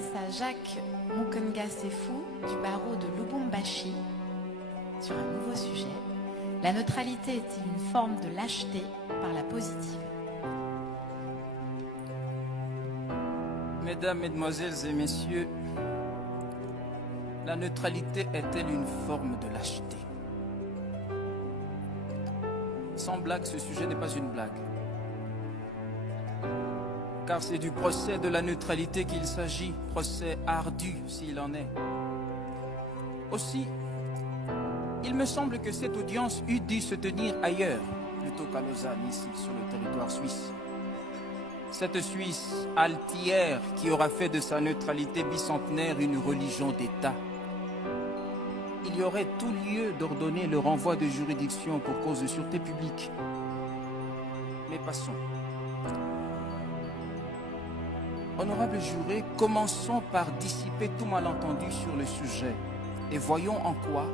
face à Jacques Mukonga Sefou du barreau de Lubumbashi sur un nouveau sujet. La neutralité est-il une forme de lâcheté par la positive? Mesdames, Mesdemoiselles et Messieurs, la neutralité est-elle une forme de lâcheté? Sans blague, ce sujet n'est pas une blague. Car c'est du procès de la neutralité qu'il s'agit, procès ardu s'il en est. Aussi, il me semble que cette audience eût dû se tenir ailleurs, plutôt qu'à Lausanne, ici, sur le territoire suisse. Cette Suisse altière qui aura fait de sa neutralité bicentenaire une religion d'État. Il y aurait tout lieu d'ordonner le renvoi de juridiction pour cause de sûreté publique. Mais passons. Honorables jurés, commençons par dissiper tout malentendu sur le sujet et voyons en quoi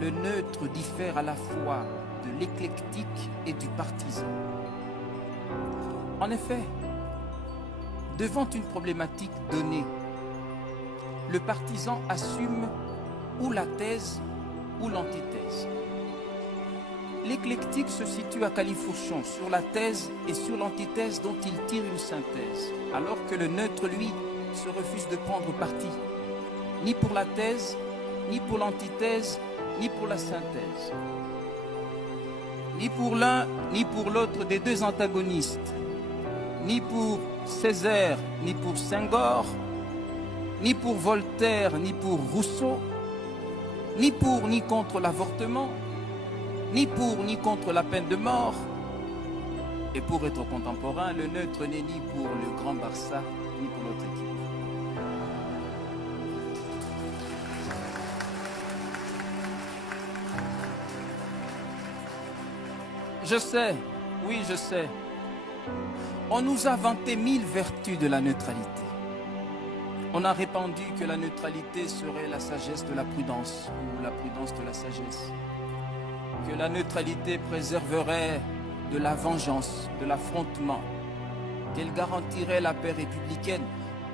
le neutre diffère à la fois de l'éclectique et du partisan. En effet, devant une problématique donnée, le partisan assume ou la thèse ou l'antithèse. L'éclectique se situe à califourchon sur la thèse et sur l'antithèse dont il tire une synthèse, alors que le neutre, lui, se refuse de prendre parti, ni pour la thèse, ni pour l'antithèse, ni pour la synthèse. Ni pour l'un, ni pour l'autre des deux antagonistes, ni pour Césaire, ni pour Senghor, ni pour Voltaire, ni pour Rousseau, ni pour ni contre l'avortement, ni pour ni contre la peine de mort. Et pour être contemporain, le neutre n'est ni pour le Grand Barça, ni pour l'autre équipe. Je sais, oui je sais, on nous a vanté 1000 vertus de la neutralité. On a répandu que la neutralité serait la sagesse de la prudence, ou la prudence de la sagesse. Que la neutralité préserverait de la vengeance, de l'affrontement, qu'elle garantirait la paix républicaine.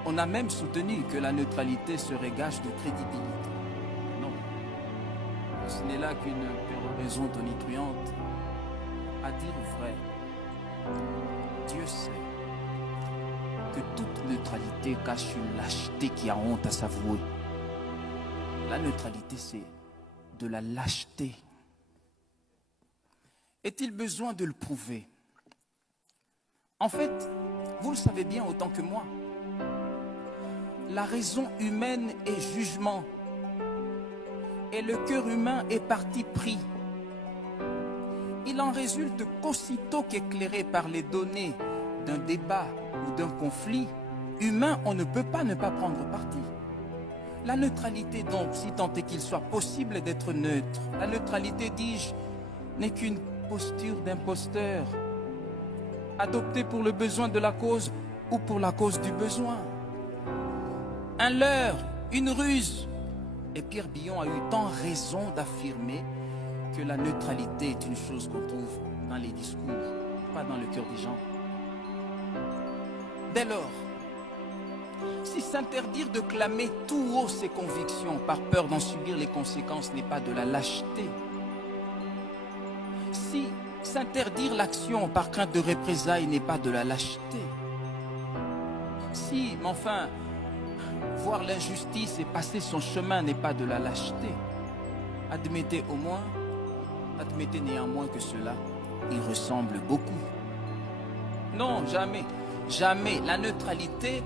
On a même soutenu que la neutralité serait gage de crédibilité. Non, ce n'est là qu'une péroraison tonitruante. À dire vrai, Dieu sait que toute neutralité cache une lâcheté qui a honte à s'avouer. La neutralité, c'est de la lâcheté. Est-il besoin de le prouver? En fait, vous le savez bien autant que moi, la raison humaine est jugement et le cœur humain est parti pris. Il en résulte qu'aussitôt qu'éclairé par les données d'un débat ou d'un conflit humain, on ne peut pas ne pas prendre parti. La neutralité donc, si tant est qu'il soit possible d'être neutre, la neutralité, dis-je, n'est qu'une posture d'imposteur, adoptée pour le besoin de la cause ou pour la cause du besoin. Un leurre, une ruse. Et Pierre Billon a eu tant raison d'affirmer que la neutralité est une chose qu'on trouve dans les discours, pas dans le cœur des gens. Dès lors, si s'interdire de clamer tout haut ses convictions par peur d'en subir les conséquences n'est pas de la lâcheté, si s'interdire l'action par crainte de représailles n'est pas de la lâcheté, si, mais enfin, voir l'injustice et passer son chemin n'est pas de la lâcheté, admettez néanmoins que cela y ressemble beaucoup. Non, jamais, jamais. La neutralité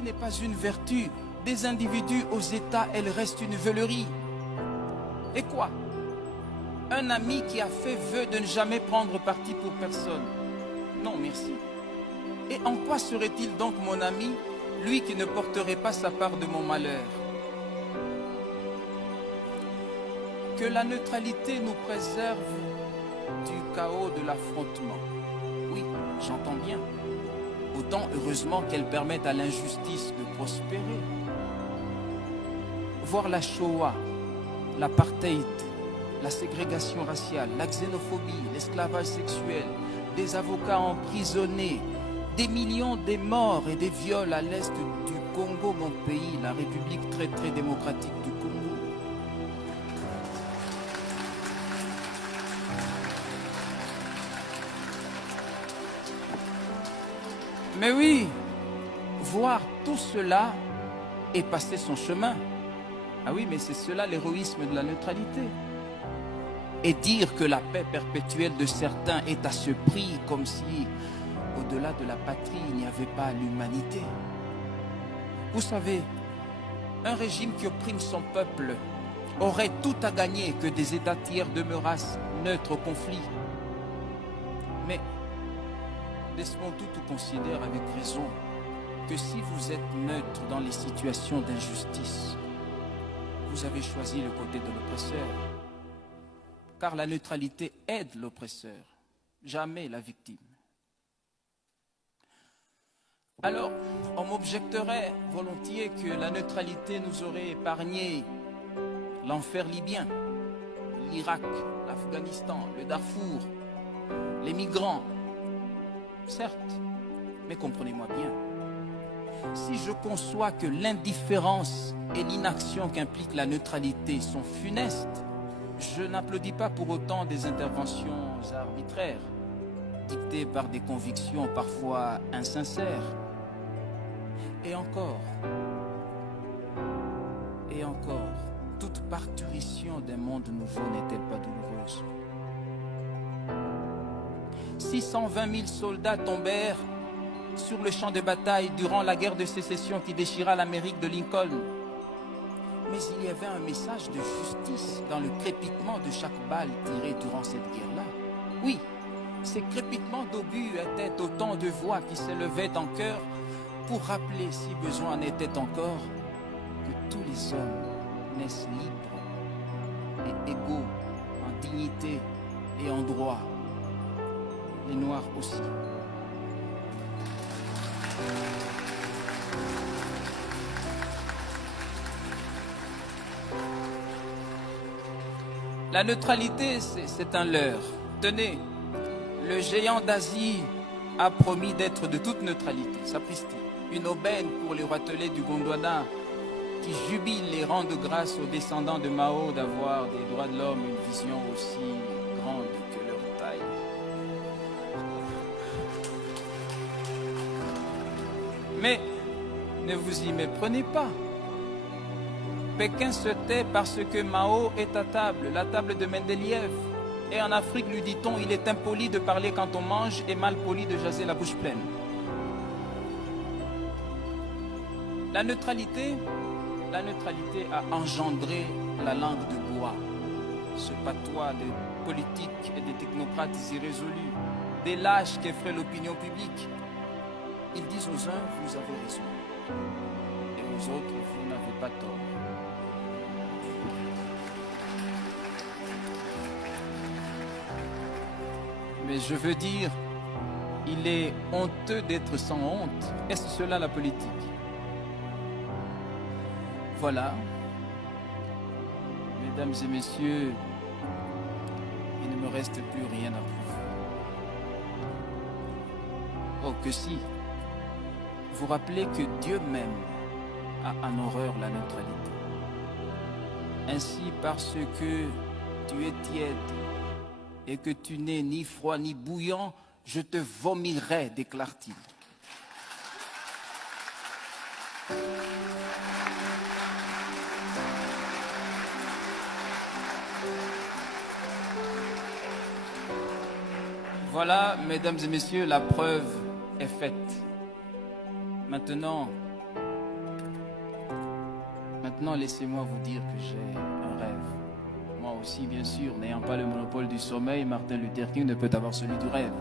n'est pas une vertu. Des individus aux États, elle reste une veulerie. Et quoi? Un ami qui a fait vœu de ne jamais prendre parti pour personne. Non, merci. Et en quoi serait-il donc mon ami, lui qui ne porterait pas sa part de mon malheur? Que la neutralité nous préserve du chaos de l'affrontement. Oui, j'entends bien. Autant heureusement qu'elle permette à l'injustice de prospérer. Voir la Shoah, l'apartheid, la ségrégation raciale, la xénophobie, l'esclavage sexuel, des avocats emprisonnés, des millions de morts et des viols à l'est du Congo, mon pays, la République très très démocratique du Congo. Mais oui, voir tout cela et passer son chemin. Ah oui, mais c'est cela l'héroïsme de la neutralité. Et dire que la paix perpétuelle de certains est à ce prix, comme si, au-delà de la patrie, il n'y avait pas l'humanité. Vous savez, un régime qui opprime son peuple aurait tout à gagner que des États tiers demeurassent neutres au conflit. Mais Desmond Tutu considère avec raison que si vous êtes neutre dans les situations d'injustice, vous avez choisi le côté de l'oppresseur. Car la neutralité aide l'oppresseur, jamais la victime. Alors, on m'objecterait volontiers que la neutralité nous aurait épargné l'enfer libyen, l'Irak, l'Afghanistan, le Darfour, les migrants. Certes, mais comprenez-moi bien, si je conçois que l'indifférence et l'inaction qu'implique la neutralité sont funestes, je n'applaudis pas pour autant des interventions arbitraires, dictées par des convictions parfois insincères. Et encore, toute parturition d'un monde nouveau n'est-elle pas douloureuse? 620 000 soldats tombèrent sur le champ de bataille durant la guerre de sécession qui déchira l'Amérique de Lincoln. Mais il y avait un message de justice dans le crépitement de chaque balle tirée durant cette guerre-là. Oui, ces crépitements d'obus étaient autant de voix qui s'élevaient en chœur pour rappeler, si besoin en était encore, que tous les hommes naissent libres et égaux en dignité et en droit. Les Noirs aussi. La neutralité, c'est un leurre. Tenez, le géant d'Asie a promis d'être de toute neutralité, sapristi. Une aubaine pour les roitelets du Gondwana qui jubilent et rendent grâce aux descendants de Mao d'avoir des droits de l'homme une vision aussi grande que leur taille. Mais ne vous y méprenez pas. Pékin se tait parce que Mao est à table, la table de Mendeleïev. Et en Afrique, lui dit-on, il est impoli de parler quand on mange et mal poli de jaser la bouche pleine. La neutralité a engendré la langue de bois, ce patois de politiques et des technocrates irrésolus, des lâches qui effraient l'opinion publique. Ils disent aux uns, vous avez raison, et aux autres, vous n'avez pas tort. Mais je veux dire, il est honteux d'être sans honte. Est-ce cela la politique? Voilà. Mesdames et messieurs, il ne me reste plus rien à prouver. Oh que si. Vous rappelez que Dieu même a en horreur la neutralité. Ainsi, parce que tu es tiède et que tu n'es ni froid ni bouillant, je te vomirai, déclare-t-il. Voilà, mesdames et messieurs, la preuve est faite. Maintenant, laissez-moi vous dire que j'ai un rêve. Moi aussi, bien sûr, n'ayant pas le monopole du sommeil, Martin Luther King ne peut avoir celui du rêve.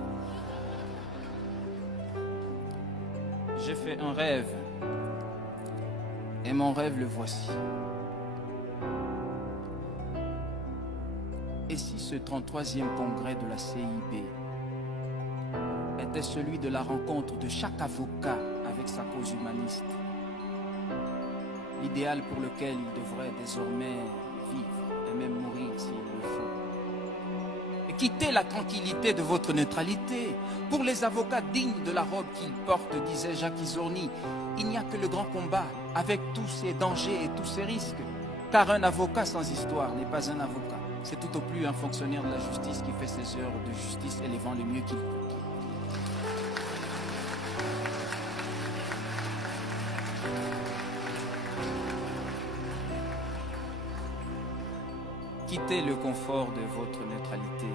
J'ai fait un rêve, et mon rêve, le voici. Et si ce 33e congrès de la CIB était celui de la rencontre de chaque avocat avec sa cause humaniste, l'idéal pour lequel il devrait désormais vivre et même mourir s'il le faut, et quittez la tranquillité de votre neutralité. Pour les avocats dignes de la robe qu'ils portent, disait Jacques Isorni, il n'y a que le grand combat, avec tous ses dangers et tous ses risques. Car un avocat sans histoire n'est pas un avocat. C'est tout au plus un fonctionnaire de la justice qui fait ses heures de justice élevant le mieux qu'il peut. Quittez le confort de votre neutralité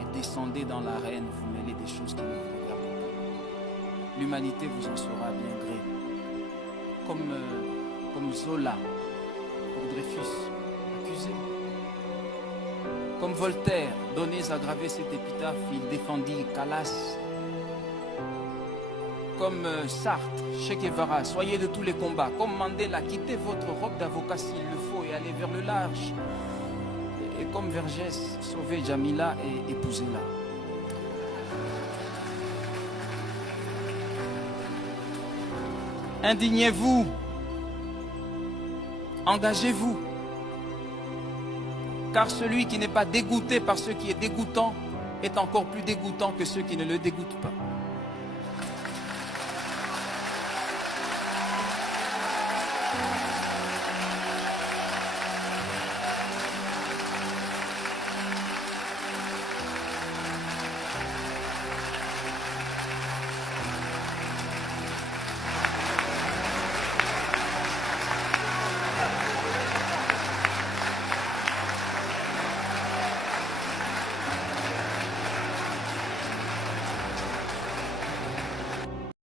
et descendez dans l'arène, vous mêlez des choses qui ne vous regardent pas. L'humanité vous en saura bien gré. Comme Zola pour Dreyfus, accusé. Comme Voltaire, donnez à graver cette épitaphe, il défendit Calas. Comme Sartre, Che Guevara, soyez de tous les combats. Comme Mandela, quittez votre robe d'avocat s'il le faut et allez vers le large. Et comme Vergès, sauvez Jamila et épousez-la. Indignez-vous, engagez-vous, car celui qui n'est pas dégoûté par ce qui est dégoûtant est encore plus dégoûtant que ceux qui ne le dégoûtent pas.